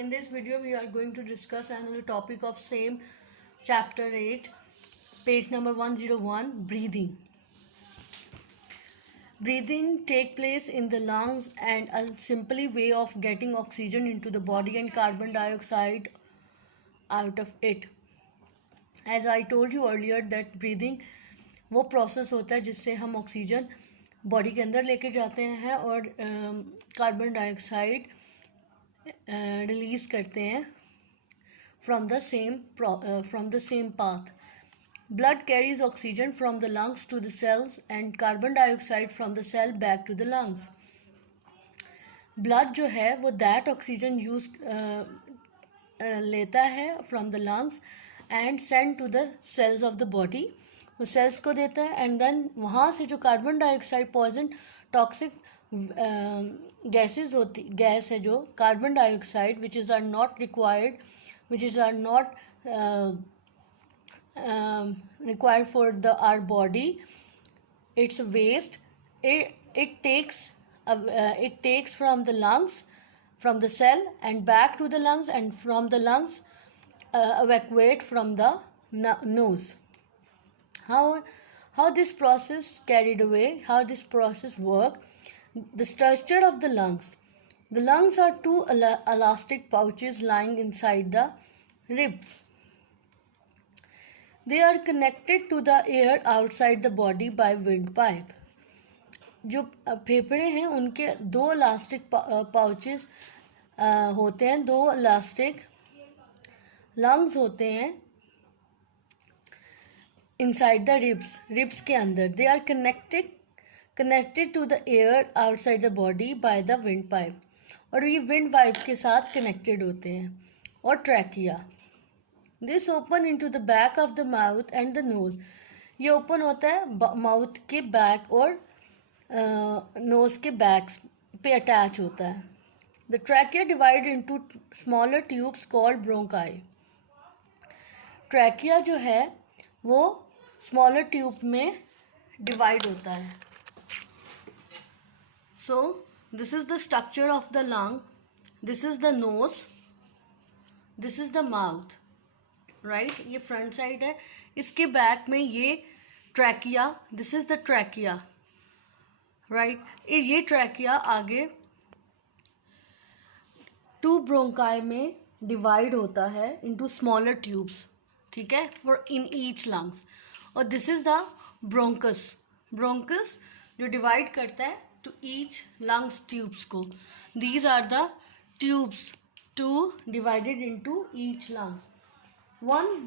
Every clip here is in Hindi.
In this video, we are going to discuss another topic of same chapter 8, page number 101, breathing. Breathing take place in the lungs and a simply way of getting oxygen into the body and carbon dioxide out of it. As I told you earlier that breathing वो प्रोसेस होता है जिससे हम ऑक्सीजन बॉडी के अंदर लेके जाते हैं और कार्बन डाइऑक्साइड रिलीज करते हैं from the same path. Blood carries oxygen from the lungs to the cells and carbon dioxide from the cell back to the lungs. Blood जो है वो that oxygen लेता है from the lungs and send to the cells of the body. वो cells को देता है and then वहाँ से जो carbon dioxide poison toxic gas है जो carbon dioxide which are not required for our body. It's a waste. It takes from the lungs, from the cell and back to the lungs, and from the lungs evacuate from the nose. How this process carried away, how this process work. The structure of the lungs. The lungs are two elastic pouches lying inside the ribs. They are connected to the air outside the body by windpipe. जो फेफड़े हैं उनके दो इलास्टिक पाउचेस होते हैं, दो इलास्टिक लंग्स होते हैं inside the ribs के अंदर. They are connected to the air outside the body by the windpipe. और ये विंड पाइप के साथ कनेक्टेड होते हैं. और trachea, this open into the back of the mouth and the nose. ये ओपन होता है माउथ के बैक और नोज के बैक पे अटैच होता है. The trachea divide into smaller tubes called bronchi. Trachea जो है वो स्मॉलर ट्यूब में डिवाइड होता है. सो this is the structure of the lung, this is the nose, this is the mouth, right? ये front side है. इसके back में ये trachea, this is the trachea, right? ये trachea आगे two bronchi में divide होता है into smaller tubes, ठीक है, for in each lungs. और this is the bronchus जो divide करता है to each lungs tubes को. These are the tubes two divided into each lungs.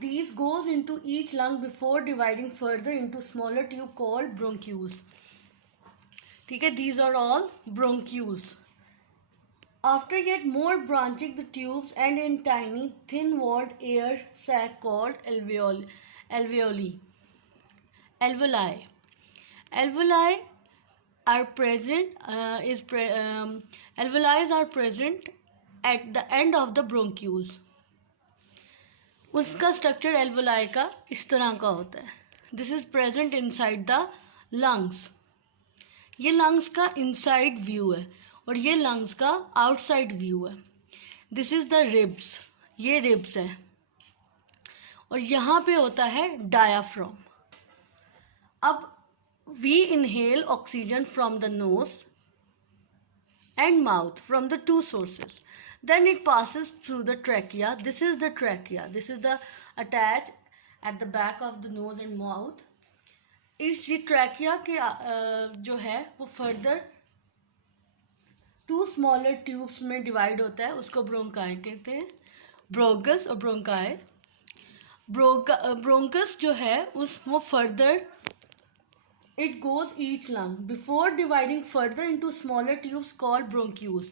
These goes into each lung before dividing further into smaller tube called bronchioles. ठीक है, these are all bronchioles. After yet more branching the tubes and in tiny thin walled air sac called alveoli are present. Alveoli are present at the end of the bronchioles. उसका स्ट्रक्चर alveoli का इस तरह का होता है. This is present inside the lungs. ये lungs का inside व्यू है और ये lungs का outside व्यू है. This is the ribs. ये ribs है और यहाँ पे होता है diaphragm. अब we inhale oxygen from the nose and mouth from the two sources. Then it passes through the trachea. This is the trachea. This is the attached at the back of the nose and mouth. इस trachea के जो है वो further two smaller tubes में divide होता है. उसको bronchi कहते हैं. bronchus और bronchi. bronchus जो है वो further it goes each lung before dividing further into smaller tubes called bronchioles.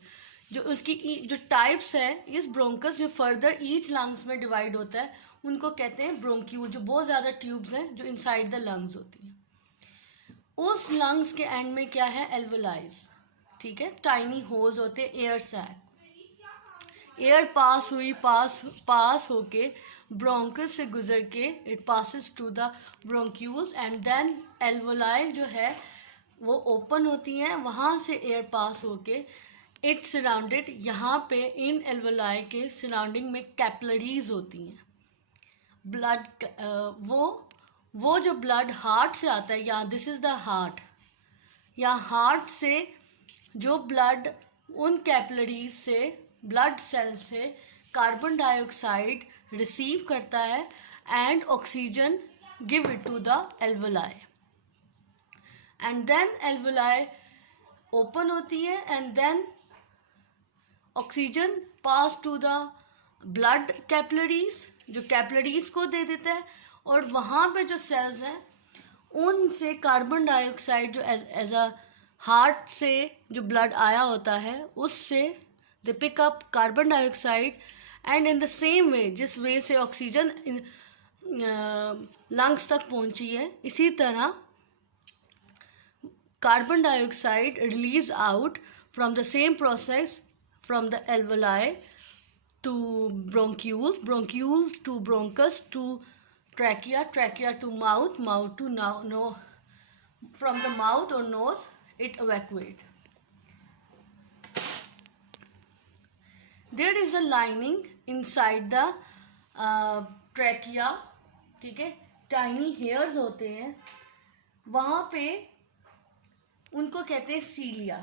जो उसकी जो टाइप्स है इस ब्रोंकस जो फर्दर ईच लंग्स में डिवाइड होता है उनको कहते हैं ब्रोंक्यूल. जो बहुत ज़्यादा ट्यूब्स हैं जो इनसाइड द लंग्स होती हैं. उस लंग्स के एंड में क्या है, एल्वेलाइज. ठीक है, टाइनी होल्स होते हैं, एयर सैक. एयर पास होके ब्रोंकस से गुजर के it passes to the bronchioles and then alveoli जो है वो ओपन होती हैं. वहाँ से एयर पास होके इट सराउंडेड, यहाँ पे इन एल्वोलाई के सराउंडिंग में कैपिलरीज होती हैं. ब्लड वो जो ब्लड हार्ट से आता है, यहाँ दिस इज़ द हार्ट, या हार्ट से जो ब्लड उन कैपिलरीज से, ब्लड सेल से कार्बन डाइऑक्साइड रिसीव करता है and oxygen give it to the alveoli, and then alveoli open होती है and then oxygen pass to the blood capillaries, जो कैपिलरीज को दे देता है, और वहाँ पे जो सेल्स हैं उनसे कार्बन डाइऑक्साइड जो एज अ हार्ट से जो ब्लड आया होता है उससे they pick up carbon dioxide, and in the same way जिस वे से ऑक्सीजन लंग्स तक पहुँची है, इसी तरह carbon dioxide release out from the same process from the alveoli to bronchioles, bronchioles to bronchus to trachea, trachea to mouth, mouth to no, from the mouth or nose it evacuate. There is a lining inside the trachea, ठीक है, tiny hairs होते हैं, वहाँ पे उनको कहते हैं सीलिया,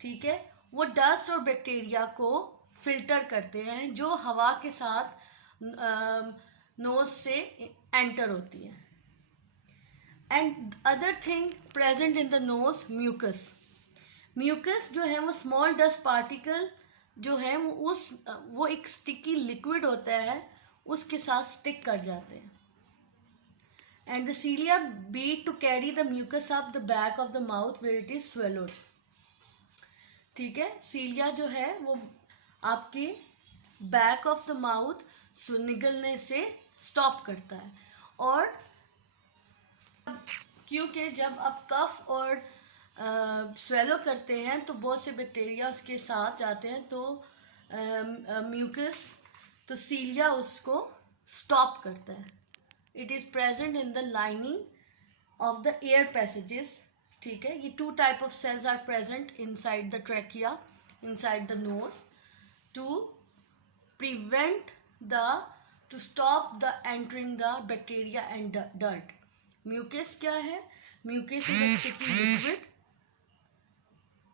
ठीक है. वो डस्ट और बैक्टीरिया को फिल्टर करते हैं जो हवा के साथ नोज से एंटर होती है. And other thing present in the nose, mucus. Mucus जो है वो स्मॉल डस्ट पार्टिकल जो है वो एक स्टिकी लिक्विड होता है, उसके साथ स्टिक कर जाते हैं. And the cilia beat to carry the mucus up the back of the mouth where it is swallowed, ठीक है. सीलिया जो है वो आपके बैक ऑफ द माउथ निगलने से स्टॉप करता है, और क्योंकि जब आप कफ और स्वेलो करते हैं तो बहुत से बैक्टीरिया उसके साथ जाते हैं, तो म्यूकस, तो सीलिया उसको स्टॉप करता है. It is present in the lining of the air passages, ठीक है. ये 2 type of cells are present inside the trachea, inside the nose, to prevent to stop the entering the bacteria and dirt. Mucus क्या है? Mucus is a sticky liquid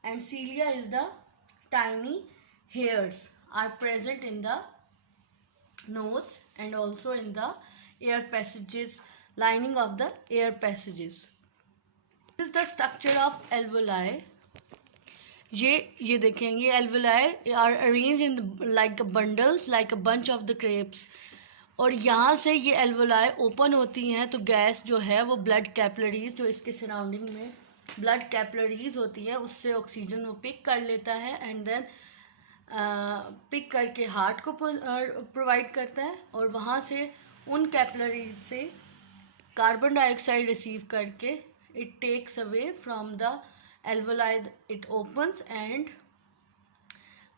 and cilia is the tiny hairs are present in the nose and also in the air passages, lining of the air passages. This is the structure of alveoli. ये देखें, ये alveoli are arranged in like bundles, like a bunch of the grapes. और यहाँ से ये alveoli ओपन होती हैं तो गैस जो है वो ब्लड कैपिलरीज, जो इसके सराउंडिंग में ब्लड कैपिलरीज होती है, उससे ऑक्सीजन वो पिक कर लेता है एंड देन पिक करके हार्ट को प्रोवाइड करता है, और वहाँ से उन कैपिलरीज से कार्बन डाइऑक्साइड रिसीव करके it takes away from the alveoli, it opens and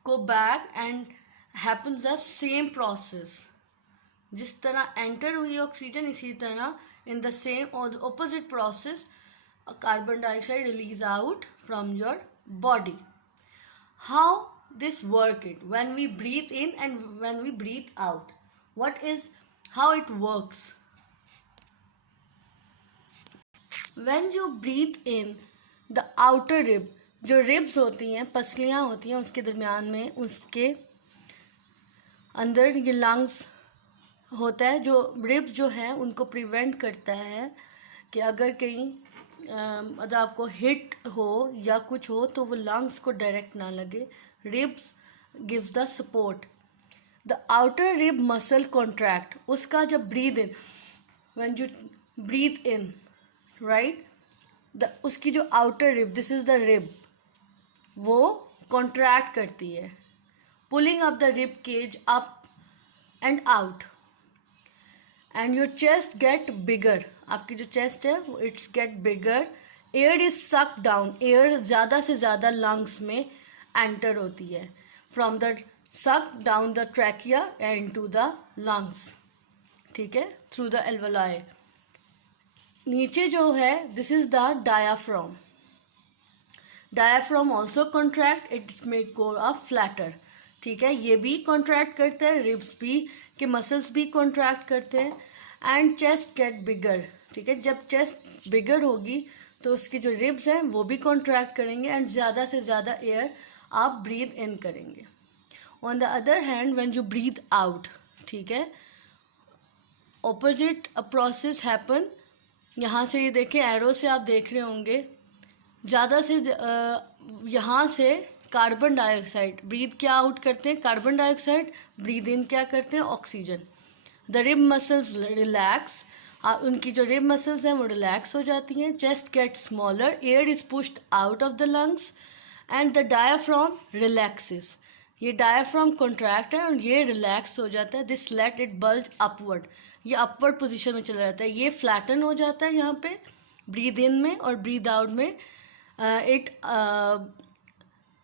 go back and happens the same process. जिस तरह एंटर हुई ऑक्सीजन, इसी तरह इन द सेम और opposite process carbon dioxide release out from your body. How this work it when we breathe in and when we breathe out, what is how it works? When you breathe in, the outer rib, जो रिब्स होती हैं, पसलियाँ होती हैं उसके दरमियान में, उसके अंदर ये लंग्स होता है, जो रिब्स जो हैं उनको प्रिवेंट करता है कि अगर कहीं अगर आपको हिट हो या कुछ हो तो वो लंग्स को डायरेक्ट ना लगे. Ribs gives the support. The outer rib muscle contract. उसका जब breathe in, when you breathe in, right, उसकी जो outer rib, this is the rib, वो contract करती है, pulling up the rib cage up and out, and your chest get bigger. आपकी जो chest है वो it's get bigger. Air is sucked down. Air ज़्यादा से ज़्यादा lungs में एंटर होती है from the suck down the trachea and to the lungs, ठीक है, थ्रू द alveoli. नीचे जो है this is the diaphragm. Diaphragm also contract, it may go a flatter, ठीक है, ये भी कॉन्ट्रैक्ट करते हैं, रिब्स भी के मसल्स भी कॉन्ट्रैक्ट करते हैं. एंड चेस्ट गेट बिगर, ठीक है, जब चेस्ट बिगर होगी तो उसकी जो रिब्स हैं वो भी कॉन्ट्रैक्ट करेंगे एंड ज़्यादा से ज़्यादा एयर आप ब्रीथ इन करेंगे. On the other hand when you breathe out, ठीक है, ऑपोजिट अ प्रोसेस हैपन. यहाँ से ये देखें, एरो से आप देख रहे होंगे, ज़्यादा से यहाँ से कार्बन डाइऑक्साइड ब्रीथ क्या आउट करते हैं, कार्बन डाइऑक्साइड, ब्रीथ इन क्या करते हैं, oxygen. The rib muscles relax, उनकी जो रिब मसल्स हैं वो रिलैक्स हो जाती हैं. Chest get smaller, air is pushed out of the lungs and the diaphragm relaxes. ये डायाफ्राम कॉन्ट्रैक्ट है और ये रिलैक्स हो जाता है. This let it bulge upward, ये अपवर्ड पोजीशन में चला जाता है. ये फ्लैटन हो जाता है यहाँ पे ब्रीद इन में, और ब्रीद आउट में इट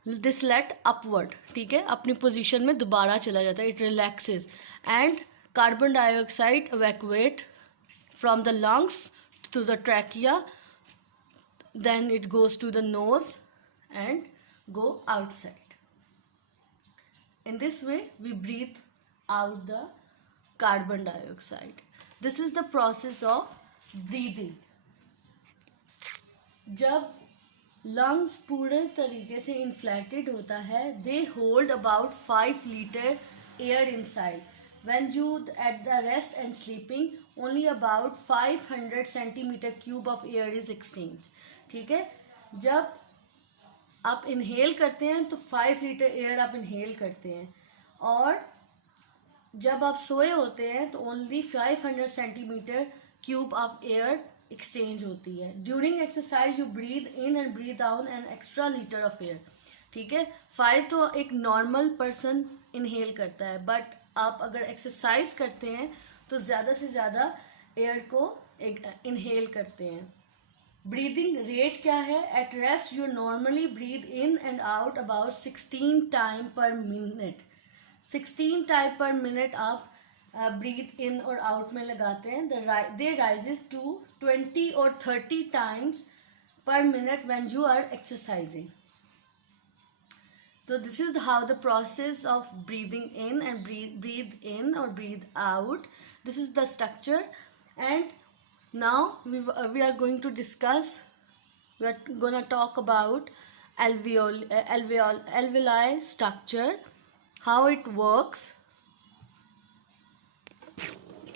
दिस लेट अपवर्ड, ठीक है, अपनी पोजीशन में दोबारा चला जाता है. It relaxes and carbon dioxide evacuate from the lungs to the trachea, then it goes to the nose and go outside. In this way we breathe out the carbon dioxide. This is the process of breathing. जब lungs पूरे तरीके से inflated होता है, they hold about 5 liter air inside. When you at the rest and sleeping, only about 500 centimeter cube of air is exchanged, ठीक है. जब आप इनहेल करते हैं तो 5 लीटर एयर आप इनहेल करते हैं, और जब आप सोए होते हैं तो only 500 centimetre cube of air exchange होती है. During exercise you breathe in and breathe out an extra litre of air, ठीक है. 5 तो एक नॉर्मल पर्सन इनहेल करता है, बट आप अगर एक्सरसाइज करते हैं तो ज़्यादा से ज़्यादा एयर को इनहेल करते हैं. ब्रीदिंग रेट क्या है? At rest you normally breathe in and out about 16 time per minute. 16 time per minute आप ब्रीथ इन और आउट में लगाते हैं. दे राइजेस टू 20 और 30 times per minute when you are exercising. So this is how the process of breathing in and breathe in or breathe out. This is the structure, and now we are going to discuss. We are going to talk about alveoli structure, how it works.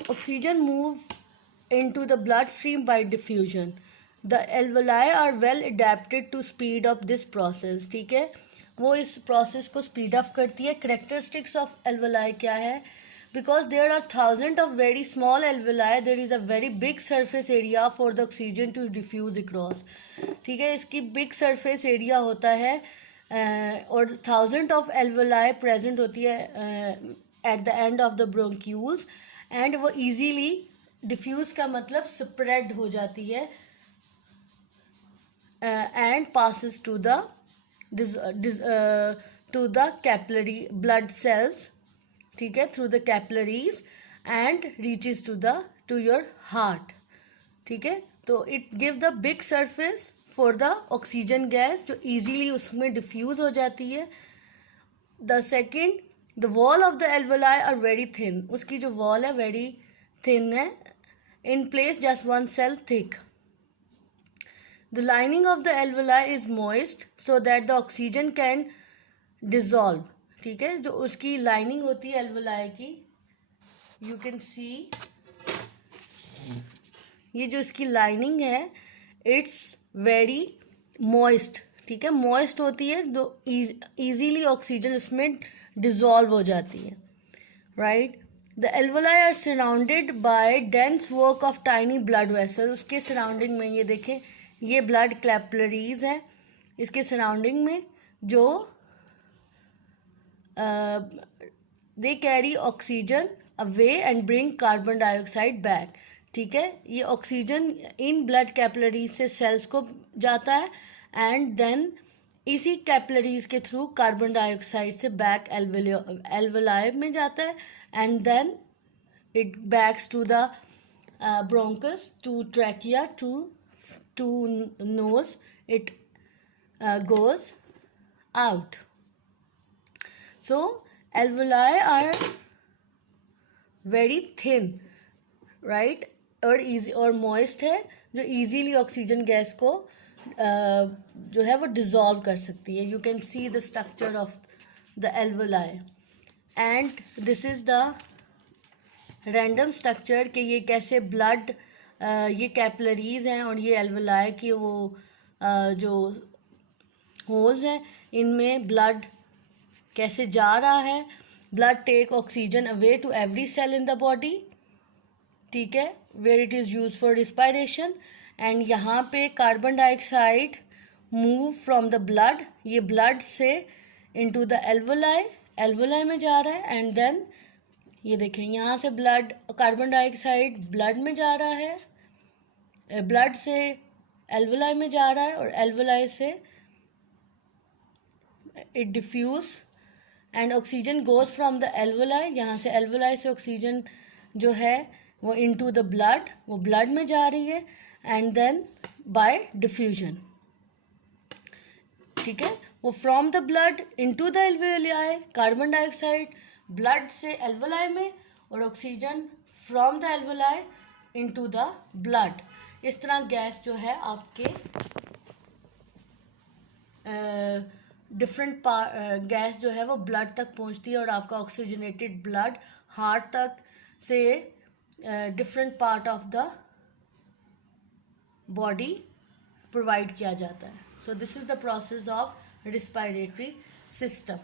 Oxygen move into the bloodstream by diffusion. The alveoli are well adapted to speed up this process, ठीक है, वो इस प्रोसेस को स्पीड अप करती है. करेक्टरिस्टिक्स ऑफ एल्वेलाई क्या है? Because there are thousand of very small alveoli, there is a very big surface area for the oxygen to diffuse across, ठीक है. इसकी बिग सरफेस एरिया होता है और थाउजेंड ऑफ एल्वेलाई प्रेजेंट होती है at the end of the bronchioles, and वो ईजीली डिफ्यूज का मतलब स्प्रेड हो जाती है and passes to the to the capillary blood cells, ठीक है, through the capillaries and reaches to your heart, ठीक है. तो it give the big surface for the oxygen gas जो easily उसमें diffuse हो जाती है. The second, the wall of the alveoli are very thin, उसकी जो wall है very thin है, in place just one cell thick. The lining of the alveoli is moist so that the oxygen can dissolve, ठीक है. जो उसकी लाइनिंग होती है alveoli की, you can see, ये जो इसकी लाइनिंग है it's very moist, ठीक है, moist होती है, जो easily ऑक्सीजन इसमें dissolve हो जाती है, right. The alveoli are surrounded by dense work of tiny blood vessels. उसके सराउंडिंग में ये देखें, ये ब्लड कैपिलरीज हैं, इसके सराउंडिंग में जो they carry oxygen away and bring carbon dioxide back, ठीक है. ये ऑक्सीजन इन ब्लड कैपिलरीज से सेल्स को जाता है एंड देन इसी कैपिलरीज के थ्रू कार्बन डाइऑक्साइड से बैक एल्वेलाई में जाता है and then it backs to the bronchus, to trachea, to nose. It goes out. So alveoli are very thin, right, और easy और moist है, जो easily ऑक्सीजन गैस को जो है वो डिजॉल्व कर सकती है. You can see the structure of the alveoli and this is the random structure कि ये कैसे ब्लड ये कैपिलरीज हैं और ये alveoli की वो जो होल्स हैं इनमें ब्लड कैसे जा रहा है. Blood take oxygen away to every cell in the body, ठीक है, where it is use for respiration. And यहाँ पे carbon dioxide move from the blood, ये ब्लड से इनटू द एल्वोलाई में जा रहा है. एंड देन ये देखें यहाँ से ब्लड कार्बन डाइऑक्साइड ब्लड में जा रहा है, ब्लड से एल्वोलाई में जा रहा है और एल्वोलाई से it diffuse and oxygen goes from the alveoli. यहाँ से एल्वोलाई से ऑक्सीजन जो है वो इनटू द ब्लड, वो ब्लड में जा रही है. एंड देन बाय डिफ्यूजन, ठीक है, वो from the blood into the alveoli, carbon dioxide blood से एल्वोलाई में और oxygen from the alveoli into the blood. इस तरह गैस जो है आपके डिफरेंट गैस जो है वो ब्लड तक पहुंचती है और आपका ऑक्सीजनेटेड ब्लड हार्ट तक से different part of the body provide किया जाता है. So this is the process of respiratory system.